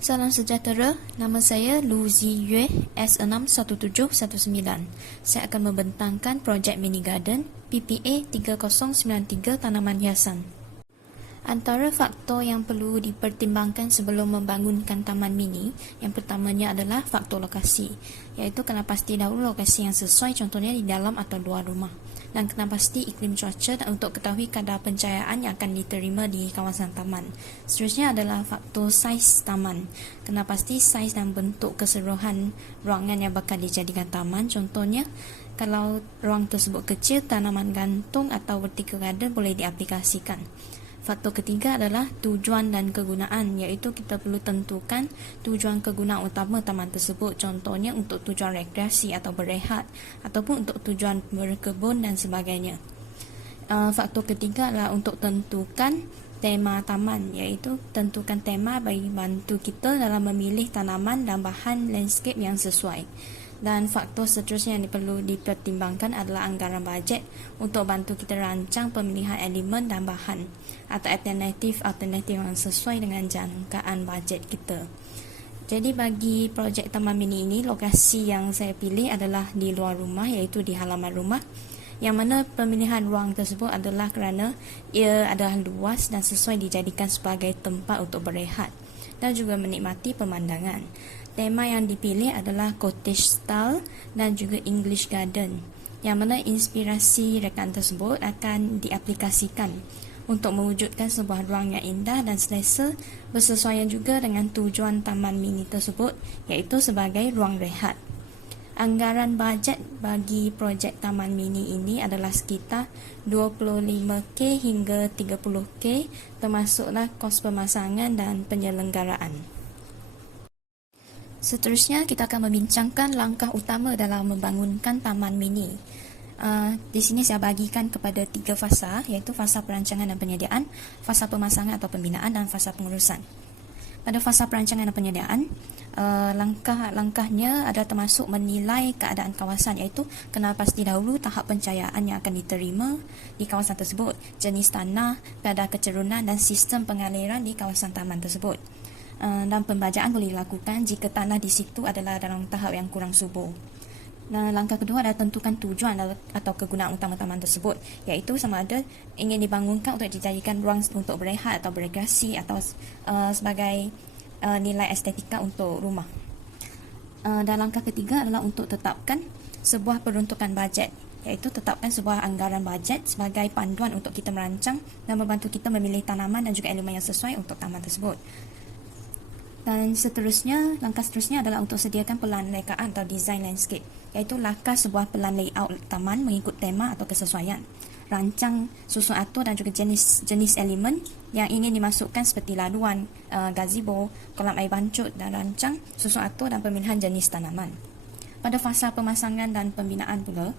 Salam sejahtera, nama saya Lu Ziyue S61719. Saya akan membentangkan projek mini garden PPA 3093 tanaman hiasan. Antara faktor yang perlu dipertimbangkan sebelum membangunkan taman mini, yang pertamanya adalah faktor lokasi, iaitu kena pasti dahulu lokasi yang sesuai, contohnya di dalam atau luar rumah, dan kena pasti iklim cuaca dan untuk ketahui kadar pencahayaan yang akan diterima di kawasan taman. Seterusnya adalah faktor saiz taman. Kena pasti saiz dan bentuk keseluruhan ruangan yang bakal dijadikan taman, contohnya kalau ruang tersebut kecil, tanaman gantung atau vertical garden boleh diaplikasikan. Faktor ketiga adalah tujuan dan kegunaan, iaitu kita perlu tentukan tujuan kegunaan utama taman tersebut, contohnya untuk tujuan rekreasi atau berehat ataupun untuk tujuan berkebun dan sebagainya. Faktor ketiga adalah untuk tentukan tema taman, iaitu tentukan tema bagi bantu kita dalam memilih tanaman dan bahan landscape yang sesuai. Dan faktor seterusnya yang perlu dipertimbangkan adalah anggaran bajet untuk bantu kita rancang pemilihan elemen dan bahan atau alternatif yang sesuai dengan jangkaan bajet kita. Jadi bagi projek taman mini ini, lokasi yang saya pilih adalah di luar rumah, iaitu di halaman rumah, yang mana pemilihan ruang tersebut adalah kerana ia adalah luas dan sesuai dijadikan sebagai tempat untuk berehat dan juga menikmati pemandangan. Tema yang dipilih adalah cottage style dan juga English garden, yang mana inspirasi rekaan tersebut akan diaplikasikan untuk mewujudkan sebuah ruang yang indah dan selesa, bersesuaian juga dengan tujuan taman mini tersebut, iaitu sebagai ruang rehat. Anggaran bajet bagi projek taman mini ini adalah sekitar 25k hingga 30k, termasuklah kos pemasangan dan penyelenggaraan. Seterusnya, kita akan membincangkan langkah utama dalam membangunkan taman mini. Di sini saya bagikan kepada 3 fasa, iaitu fasa perancangan dan penyediaan, fasa pemasangan atau pembinaan, dan fasa pengurusan. Pada fasa perancangan dan penyediaan, langkah-langkahnya adalah termasuk menilai keadaan kawasan, iaitu kena pasti dahulu tahap pencahayaan yang akan diterima di kawasan tersebut, jenis tanah, kadar kecerunan dan sistem pengaliran di kawasan taman tersebut. Dan pembajaan boleh dilakukan jika tanah di situ adalah dalam tahap yang kurang subur. Dan langkah kedua adalah tentukan tujuan atau kegunaan utama taman tersebut, iaitu sama ada ingin dibangunkan untuk dijadikan ruang untuk berehat atau berekreasi atau sebagai nilai estetika untuk rumah. Dan langkah ketiga adalah untuk tetapkan sebuah peruntukan bajet, iaitu tetapkan sebuah anggaran bajet sebagai panduan untuk kita merancang dan membantu kita memilih tanaman dan juga elemen yang sesuai untuk taman tersebut. Dan seterusnya, langkah seterusnya adalah untuk sediakan pelan rekaan atau design landscape, iaitu lakar sebuah pelan layout taman mengikut tema atau kesesuaian. Rancang, susun atur dan juga jenis elemen yang ingin dimasukkan seperti laluan, gazebo, kolam air bancut, dan rancang, susun atur dan pemilihan jenis tanaman. Pada fasa pemasangan dan pembinaan pula,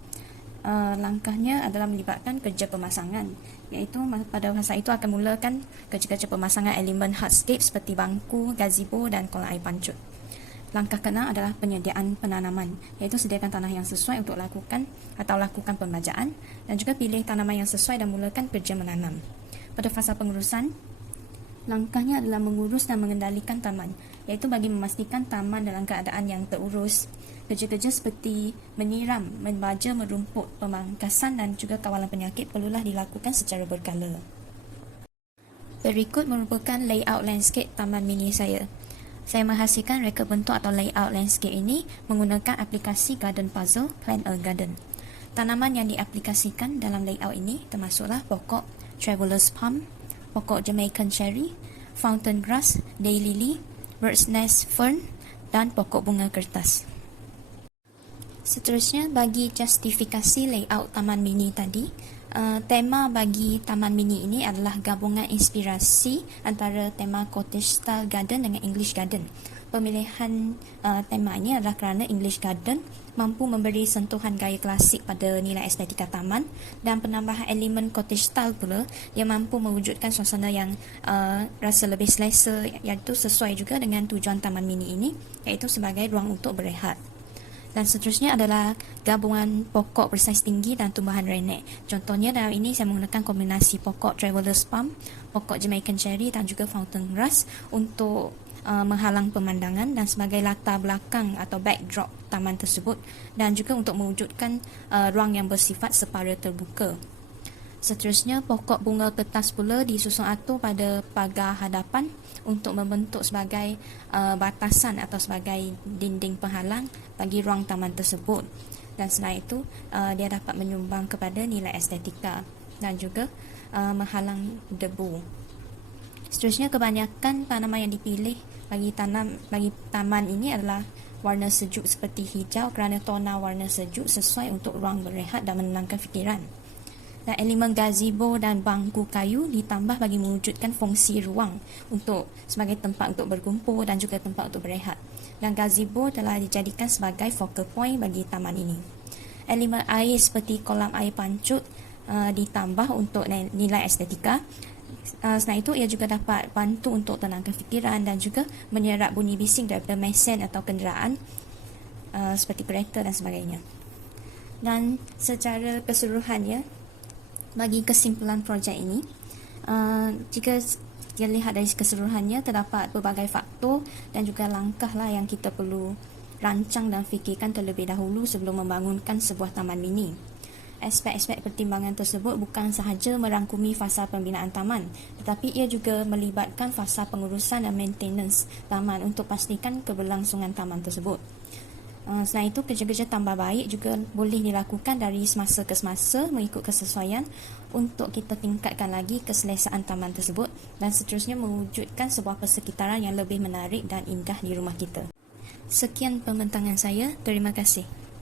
langkahnya adalah melibatkan kerja pemasangan, iaitu pada fasa itu akan mulakan kerja-kerja pemasangan elemen hardscape seperti bangku, gazebo dan kolam air pancut. Langkah keenam adalah penyediaan penanaman, iaitu sediakan tanah yang sesuai untuk lakukan pembajaan dan juga pilih tanaman yang sesuai dan mulakan kerja menanam. Pada fasa pengurusan, langkahnya adalah mengurus dan mengendalikan taman, iaitu bagi memastikan taman dalam keadaan yang terurus. Kerja-kerja seperti menyiram, membaja merumput, pemangkasan dan juga kawalan penyakit perlulah dilakukan secara berkala. Berikut merupakan layout landscape taman mini saya. Saya menghasilkan reka bentuk atau layout landscape ini menggunakan aplikasi Garden Puzzle Plan a Garden. Tanaman yang diaplikasikan dalam layout ini termasuklah pokok Traveller's Palm, pokok Jamaican Cherry, Fountain Grass, Daylily, Bird's Nest Fern dan pokok bunga kertas. Seterusnya, bagi justifikasi layout taman mini tadi, tema bagi taman mini ini adalah gabungan inspirasi antara tema cottage style garden dengan English garden. Pemilihan tema ini adalah kerana English garden mampu memberi sentuhan gaya klasik pada nilai estetika taman, dan penambahan elemen cottage style pula yang mampu mewujudkan suasana yang rasa lebih selesa, iaitu sesuai juga dengan tujuan taman mini ini, iaitu sebagai ruang untuk berehat. Dan seterusnya adalah gabungan pokok bersaiz tinggi dan tumbuhan renek. Contohnya dalam ini saya menggunakan kombinasi pokok Traveller's Palm, pokok Jamaican Cherry dan juga Fountain Grass untuk menghalang pemandangan dan sebagai latar belakang atau backdrop taman tersebut, dan juga untuk mewujudkan ruang yang bersifat separa terbuka. Seterusnya, pokok bunga kertas pula disusun atur pada pagar hadapan untuk membentuk sebagai batasan atau sebagai dinding penghalang bagi ruang taman tersebut. Dan selain itu, dia dapat menyumbang kepada nilai estetika dan juga menghalang debu. Seterusnya, kebanyakan tanaman yang dipilih bagi taman ini adalah warna sejuk seperti hijau kerana tona warna sejuk sesuai untuk ruang berehat dan menenangkan fikiran. Dan elemen gazebo dan bangku kayu ditambah bagi mewujudkan fungsi ruang sebagai tempat untuk berkumpul dan juga tempat untuk berehat. Dan gazebo telah dijadikan sebagai focal point bagi taman ini. Elemen air seperti kolam air pancut ditambah untuk nilai estetika. Selain itu, ia juga dapat bantu untuk tenangkan fikiran dan juga menyerap bunyi bising daripada mesin atau kenderaan seperti kereta dan sebagainya. Dan secara keseluruhannya, bagi kesimpulan projek ini, jika kita lihat dari keseluruhannya, terdapat berbagai faktor dan juga langkah yang kita perlu rancang dan fikirkan terlebih dahulu sebelum membangunkan sebuah taman mini. Aspek-aspek pertimbangan tersebut bukan sahaja merangkumi fasa pembinaan taman, tetapi ia juga melibatkan fasa pengurusan dan maintenance taman untuk pastikan keberlangsungan taman tersebut. Selain itu, kerja-kerja tambah baik juga boleh dilakukan dari semasa ke semasa mengikut kesesuaian untuk kita tingkatkan lagi keselesaan taman tersebut dan seterusnya mewujudkan sebuah persekitaran yang lebih menarik dan indah di rumah kita. Sekian pembentangan saya. Terima kasih.